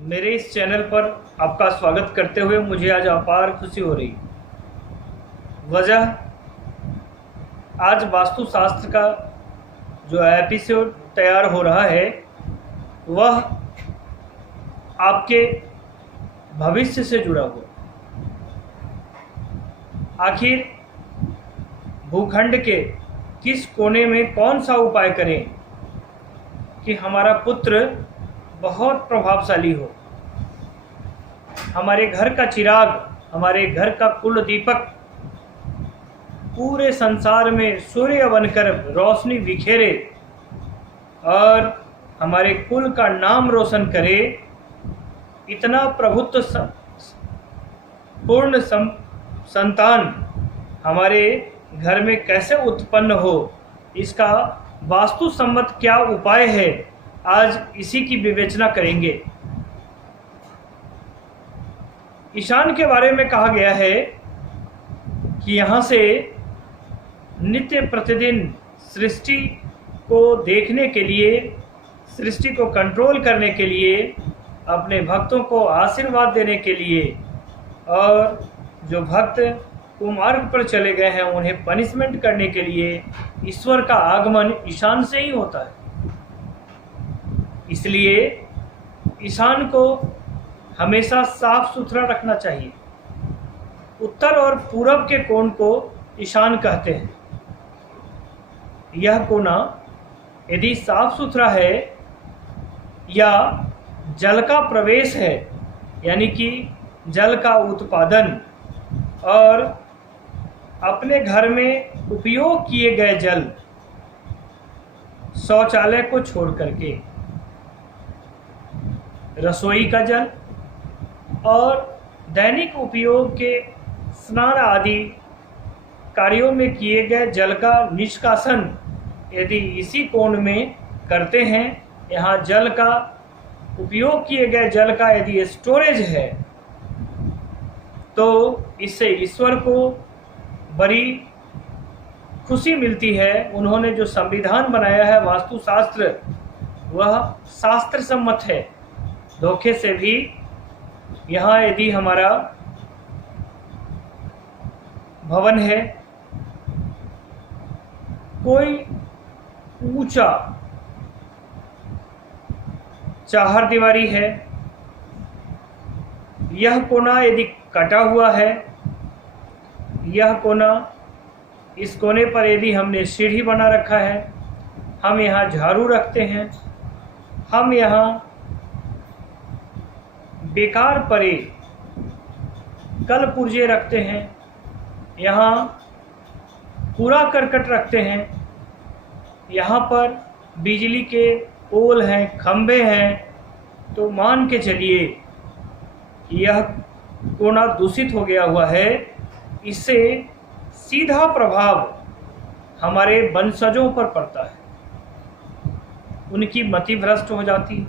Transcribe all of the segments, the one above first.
मेरे इस चैनल पर आपका स्वागत करते हुए मुझे आज अपार खुशी हो रही। वजह, आज वास्तुशास्त्र का जो एपिसोड तैयार हो रहा है वह आपके भविष्य से जुड़ा हुआ। आखिर भूखंड के किस कोने में कौन सा उपाय करें कि हमारा पुत्र बहुत प्रभावशाली हो, हमारे घर का चिराग, हमारे घर का कुल दीपक पूरे संसार में सूर्य बनकर रोशनी बिखेरे और हमारे कुल का नाम रोशन करे। इतना प्रभुत्व पूर्ण संतान हमारे घर में कैसे उत्पन्न हो, इसका वास्तु सम्मत क्या उपाय है, आज इसी की विवेचना करेंगे। ईशान के बारे में कहा गया है कि यहाँ से नित्य प्रतिदिन सृष्टि को देखने के लिए, सृष्टि को कंट्रोल करने के लिए, अपने भक्तों को आशीर्वाद देने के लिए, और जो भक्त कुमार्ग पर चले गए हैं उन्हें पनिशमेंट करने के लिए ईश्वर का आगमन ईशान से ही होता है। इसलिए ईशान को हमेशा साफ सुथरा रखना चाहिए। उत्तर और पूरब के कोण को ईशान कहते हैं। यह कोना यदि साफ सुथरा है या जल का प्रवेश है, यानी कि जल का उत्पादन और अपने घर में उपयोग किए गए जल, शौचालय को छोड़ करके रसोई का जल और दैनिक उपयोग के स्नान आदि कार्यों में किए गए जल का निष्कासन यदि इसी कोण में करते हैं, यहाँ जल का उपयोग किए गए जल का यदि स्टोरेज है, तो इससे ईश्वर को बड़ी खुशी मिलती है। उन्होंने जो संविधान बनाया है वास्तुशास्त्र, वह शास्त्र सम्मत है। धोखे से भी यहाँ यदि हमारा भवन है, कोई ऊंचा चार दीवारी है, यह कोना यदि कटा हुआ है, यह कोना, इस कोने पर यदि हमने सीढ़ी बना रखा है, हम यहाँ झाड़ू रखते हैं, हम यहाँ बेकार परे कल पुर्जे रखते हैं, यहाँ कूड़ा करकट रखते हैं, यहाँ पर बिजली के पोल हैं, खंभे हैं, तो मान के चलिए यह कोना दूषित हो गया हुआ है। इससे सीधा प्रभाव हमारे वंशजों पर पड़ता है, उनकी मति भ्रष्ट हो जाती है,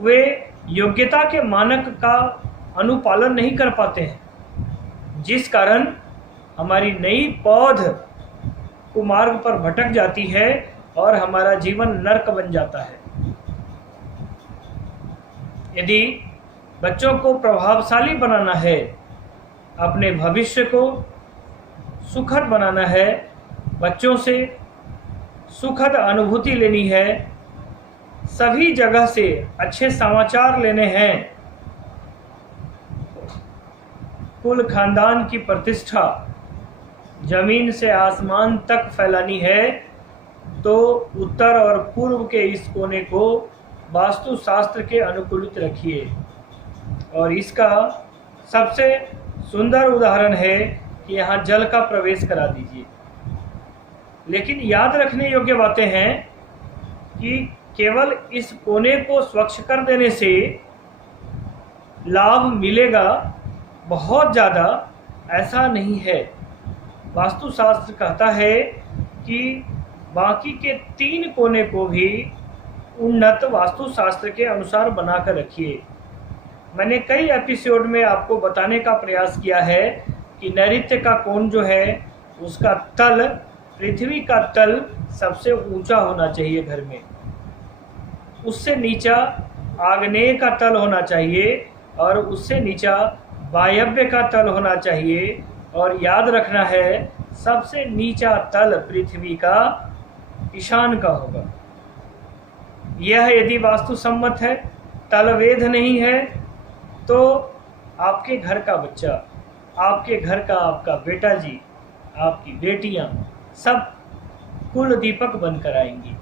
वे योग्यता के मानक का अनुपालन नहीं कर पाते हैं, जिस कारण हमारी नई पौध कुमार्ग पर भटक जाती है और हमारा जीवन नरक बन जाता है। यदि बच्चों को प्रभावशाली बनाना है, अपने भविष्य को सुखद बनाना है, बच्चों से सुखद अनुभूति लेनी है, सभी जगह से अच्छे समाचार लेने हैं, कुल खानदान की प्रतिष्ठा जमीन से आसमान तक फैलानी है, तो उत्तर और पूर्व के इस कोने को वास्तुशास्त्र के अनुकूलित रखिए। और इसका सबसे सुंदर उदाहरण है कि यहाँ जल का प्रवेश करा दीजिए। लेकिन याद रखने योग्य बातें हैं कि केवल इस कोने को स्वच्छ कर देने से लाभ मिलेगा बहुत ज़्यादा, ऐसा नहीं है। वास्तुशास्त्र कहता है कि बाकी के 3 कोने को भी उन्नत वास्तुशास्त्र के अनुसार बनाकर रखिए। मैंने कई एपिसोड में आपको बताने का प्रयास किया है कि नैऋत्य का कोण जो है उसका तल, पृथ्वी का तल सबसे ऊंचा होना चाहिए घर में, उससे नीचा आग्नेय का तल होना चाहिए और उससे नीचा वायव्य का तल होना चाहिए। और याद रखना है सबसे नीचा तल पृथ्वी का ईशान का होगा। यह यदि वास्तु सम्मत है, तलवेद नहीं है, तो आपके घर का बच्चा, आपके घर का आपका बेटा जी, आपकी बेटियां सब कुल दीपक बनकर आएंगी।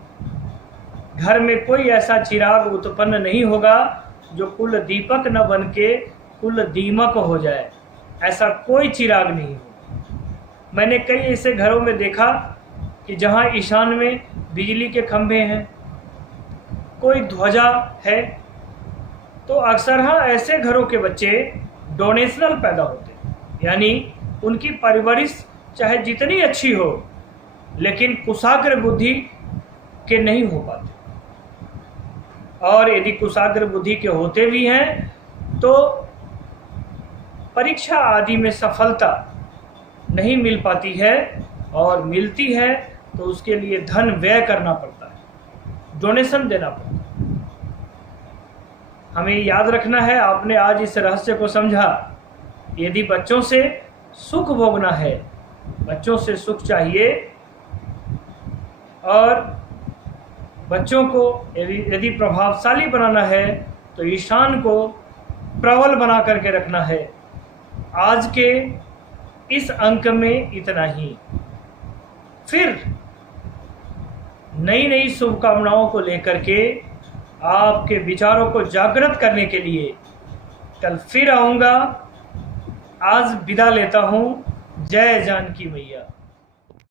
घर में कोई ऐसा चिराग उत्पन्न नहीं होगा जो कुल दीपक न बन के कुल दीमक हो जाए। ऐसा कोई चिराग नहीं हो। मैंने कई ऐसे घरों में देखा कि जहां ईशान में बिजली के खंभे हैं, कोई ध्वजा है, तो अक्सर ऐसे घरों के बच्चे डोनेशनल पैदा होते हैं, यानी उनकी परवरिश चाहे जितनी अच्छी हो लेकिन कुशाग्र बुद्धि के नहीं हो पाते। और यदि कुशाग्र बुद्धि के होते भी हैं तो परीक्षा आदि में सफलता नहीं मिल पाती है, और मिलती है तो उसके लिए धन व्यय करना पड़ता है, डोनेशन देना पड़ता है। हमें याद रखना है, आपने आज इस रहस्य को समझा। यदि बच्चों से सुख भोगना है, बच्चों से सुख चाहिए, और बच्चों को यदि प्रभावशाली बनाना है तो ईशान को प्रबल बना करके रखना है। आज के इस अंक में इतना ही। फिर नई नई शुभकामनाओं को लेकर के आपके विचारों को जागृत करने के लिए कल फिर आऊँगा। आज विदा लेता हूँ। जय जानकी मैया।